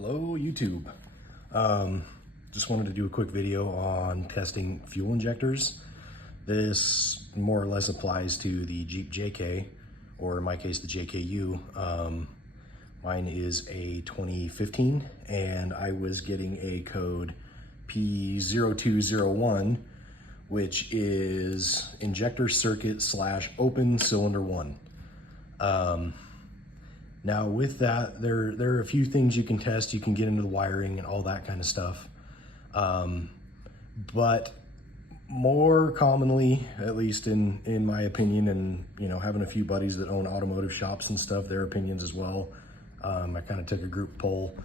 Hello YouTube. Just wanted to do a quick video on testing fuel injectors. This more or less applies to the Jeep JK, or in my case the JKU. Mine is a 2015 and I was getting a code P0201, which is injector circuit / open cylinder 1. Now with that, there are a few things you can test. You can get into the wiring and all that kind of stuff. But more commonly, at least in my opinion, and having a few buddies that own automotive shops and stuff, their opinions as well. I kind of took a group poll,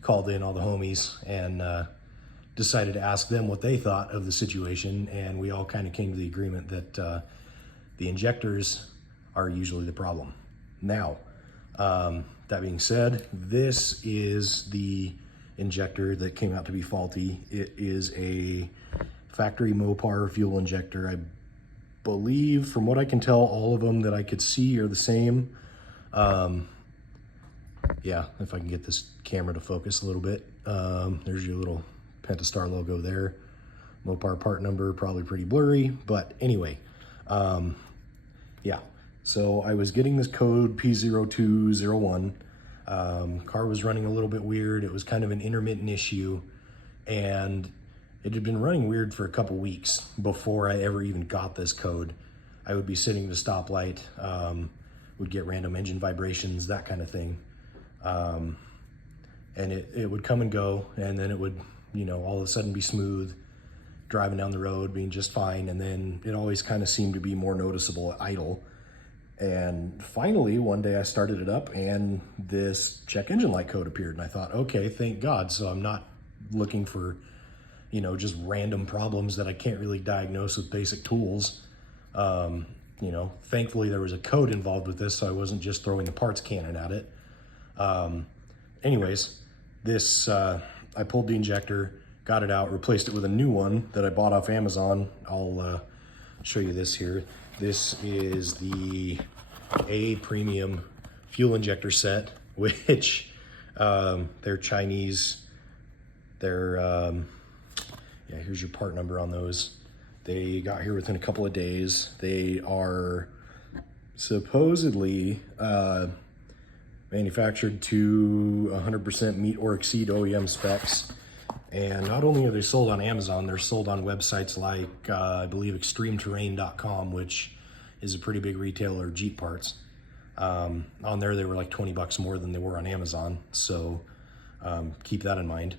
called in all the homies, and decided to ask them what they thought of the situation. And we all kind of came to the agreement that the injectors are usually the problem. Now, that being said, this is the injector that came out to be faulty. It is a factory Mopar fuel injector. I believe, from what I can tell, all of them that I could see are the same. Yeah, if I can get this camera to focus a little bit. There's your little Pentastar logo there. Mopar part number, probably pretty blurry, but anyway, yeah. So I was getting this code P0201. Car was running a little bit weird. It was kind of an intermittent issue, and it had been running weird for a couple weeks before I ever even got this code. I would be sitting at a stoplight, would get random engine vibrations, that kind of thing. And it would come and go, and then it would, all of a sudden be smooth, driving down the road, being just fine. And then it always kind of seemed to be more noticeable at idle. And finally, one day I started it up and this check engine light code appeared, and I thought, okay, thank God. So I'm not looking for, just random problems that I can't really diagnose with basic tools. Thankfully there was a code involved with this, so I wasn't just throwing the parts cannon at it. Anyways, this, I pulled the injector, got it out, replaced it with a new one that I bought off Amazon. I'll show you this here. This is the A Premium fuel injector set, which they're Chinese. They're, yeah, here's your part number on those. They got here within a couple of days. They are supposedly manufactured to 100% meet or exceed OEM specs. And not only are they sold on Amazon, they're sold on websites like, I believe, extremeterrain.com, which is a pretty big retailer of Jeep parts. On there, they were like 20 bucks more than they were on Amazon. So keep that in mind.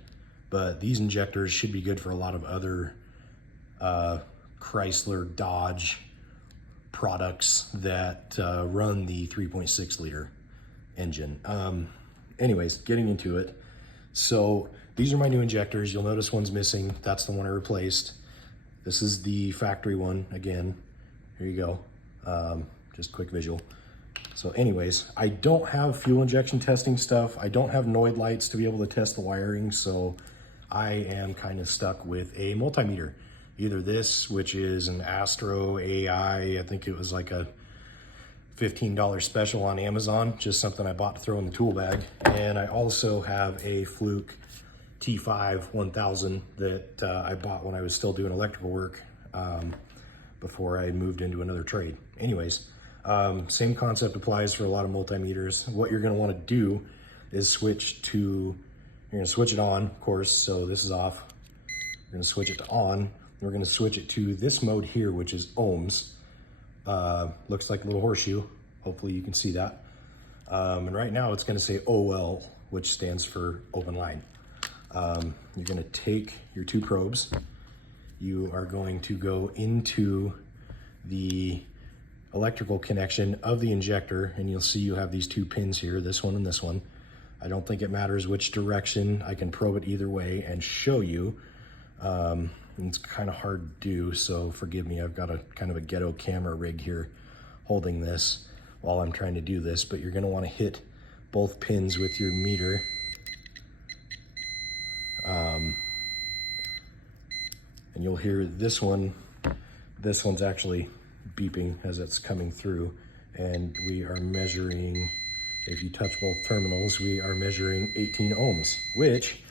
But these injectors should be good for a lot of other Chrysler, Dodge products that run the 3.6 liter engine. Anyways, getting into it. So these are my new injectors. You'll notice one's missing. That's the one I replaced. This is the factory one. Again, here you go. Just quick visual. So anyways, I don't have fuel injection testing stuff. I don't have Noid lights to be able to test the wiring. So I am kind of stuck with a multimeter. Either this, which is an Astro AI. I think it was like a $15 special on Amazon, just something I bought to throw in the tool bag. And I also have a Fluke T5 1000 that I bought when I was still doing electrical work before I moved into another trade. Anyways, same concept applies for a lot of multimeters. What you're gonna wanna do is you're gonna switch it on, of course, so this is off. We're gonna switch it to on. We're gonna switch it to this mode here, which is ohms. Looks like a little horseshoe. Hopefully you can see that. And right now it's gonna say OL, which stands for open line. You're gonna take your two probes. You are going to go into the electrical connection of the injector, and you'll see you have these two pins here, this one and this one. I don't think it matters which direction. I can probe it either way and show you. It's kind of hard to do, so forgive me. I've got a kind of a ghetto camera rig here holding this while I'm trying to do this, but you're gonna wanna hit both pins with your meter. And you'll hear this one's actually beeping as it's coming through, and we are measuring if you touch both terminals, we are measuring 18 ohms, which,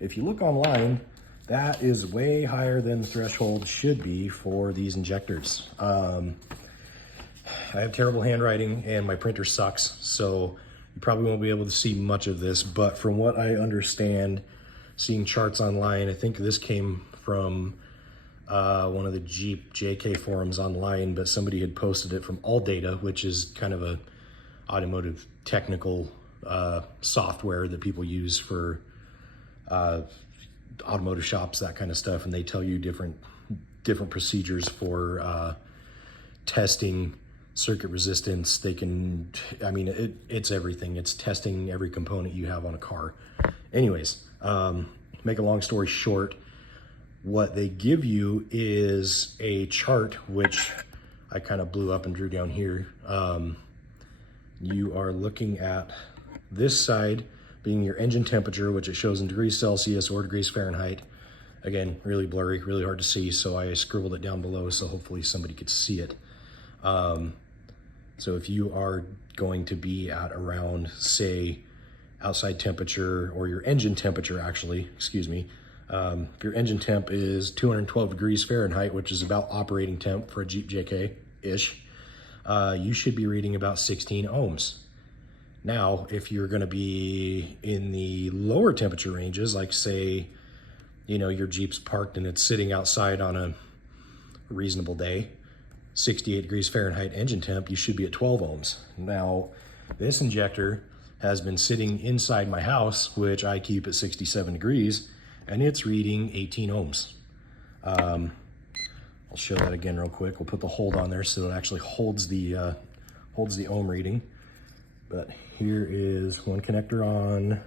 if you look online, that is way higher than the threshold should be for these injectors. I have terrible handwriting and my printer sucks, so you probably won't be able to see much of this, but from what I understand, seeing charts online, I think this came from one of the Jeep JK forums online, but somebody had posted it from All Data, which is kind of a automotive technical software that people use for automotive shops, that kind of stuff, and they tell you different procedures for testing circuit resistance. They can, I mean, it's everything. It's testing every component you have on a car. Anyways, make a long story short, what they give you is a chart, which I kind of blew up and drew down here. You are looking at this side being your engine temperature, which it shows in degrees Celsius or degrees Fahrenheit. Again, really blurry, really hard to see, so I scribbled it down below so hopefully somebody could see it. So if you are going to be at around, say, outside temperature, or your engine temperature actually, excuse me, if your engine temp is 212 degrees Fahrenheit, which is about operating temp for a Jeep JK-ish, you should be reading about 16 ohms. Now, if you're gonna be in the lower temperature ranges, like say, you know, your Jeep's parked and it's sitting outside on a reasonable day, 68 degrees Fahrenheit engine temp, you should be at 12 ohms. Now, this injector has been sitting inside my house, which I keep at 67 degrees, and it's reading 18 ohms. I'll show that again real quick. We'll put the hold on there so it actually holds the ohm reading. But here is one connector on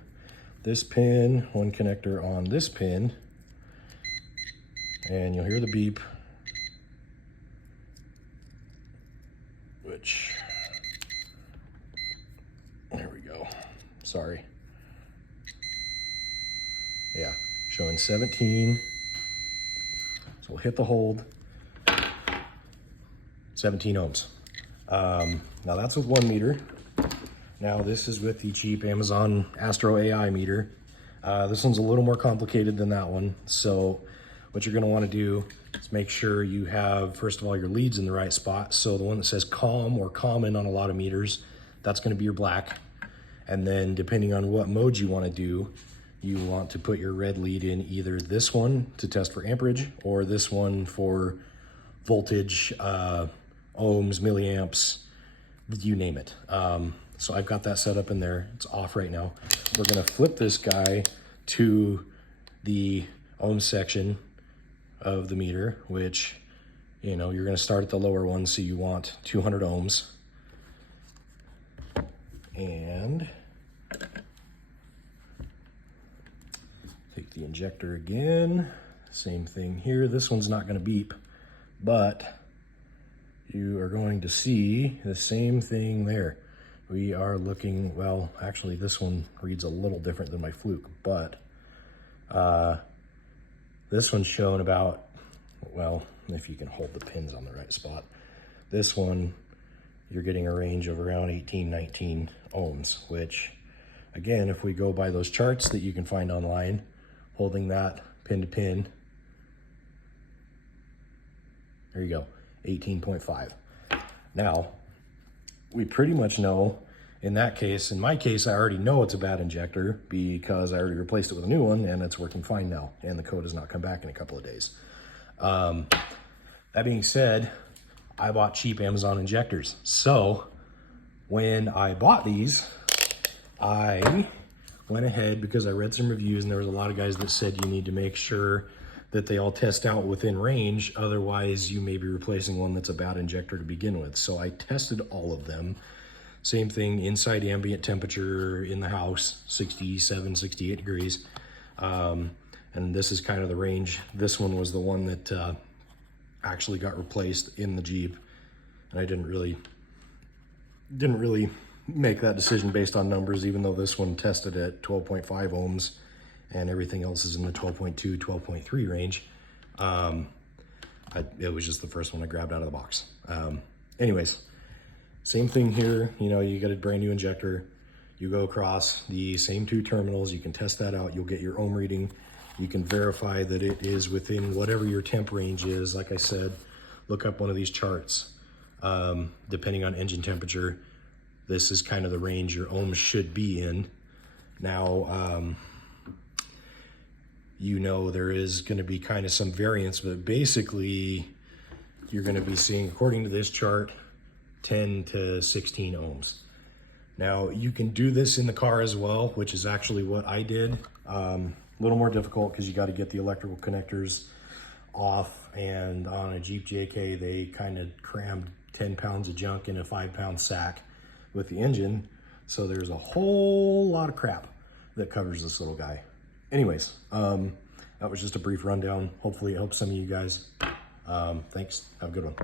this pin, one connector on this pin, and you'll hear the beep, which, there we go, sorry. Yeah, showing 17. So we'll hit the hold, 17 ohms. Now that's with 1 meter. Now this is with the cheap Amazon Astro AI meter. This one's a little more complicated than that one. So what you're gonna wanna do is make sure you have, first of all, your leads in the right spot. So the one that says COM or common on a lot of meters, that's gonna be your black. And then depending on what mode you wanna do, you want to put your red lead in either this one to test for amperage or this one for voltage, ohms, milliamps, you name it. So I've got that set up in there. It's off right now. We're gonna flip this guy to the ohm section of the meter, which, you know, you're gonna start at the lower one, so you want 200 ohms. And take the injector again. Same thing here. This one's not gonna beep, but you are going to see the same thing there. We are looking, well, actually this one reads a little different than my Fluke, but this one's showing about, well, if you can hold the pins on the right spot, this one, you're getting a range of around 18, 19 ohms, which, again, if we go by those charts that you can find online, holding that pin to pin, there you go, 18.5. Now, we pretty much know in that case, in my case, I already know it's a bad injector because I already replaced it with a new one and it's working fine now, and the code has not come back in a couple of days. That being said, I bought cheap Amazon injectors. So when I bought these, I went ahead, because I read some reviews and there was a lot of guys that said you need to make sure that they all test out within range, otherwise you may be replacing one that's a bad injector to begin with. So I tested all of them. Same thing, inside ambient temperature in the house, 67, 68 degrees. And this is kind of the range. This one was the one that actually got replaced in the Jeep. And I didn't really make that decision based on numbers, even though this one tested at 12.5 ohms and everything else is in the 12.2, 12.3 range. It was just the first one I grabbed out of the box. Anyways, same thing here. You know, you got a brand new injector. You go across the same 2 terminals, you can test that out, you'll get your ohm reading. You can verify that it is within whatever your temp range is. Like I said, look up one of these charts. Depending on engine temperature, this is kind of the range your ohms should be in. Now, you know, there is going to be kind of some variance, but basically you're going to be seeing, according to this chart, 10 to 16 ohms. Now, you can do this in the car as well, which is actually what I did. A little more difficult because you got to get the electrical connectors off, and on a Jeep JK, they kind of crammed 10 pounds of junk in a 5-pound sack with the engine. So there's a whole lot of crap that covers this little guy. Anyways, that was just a brief rundown. Hopefully it helps some of you guys. Thanks. Have a good one.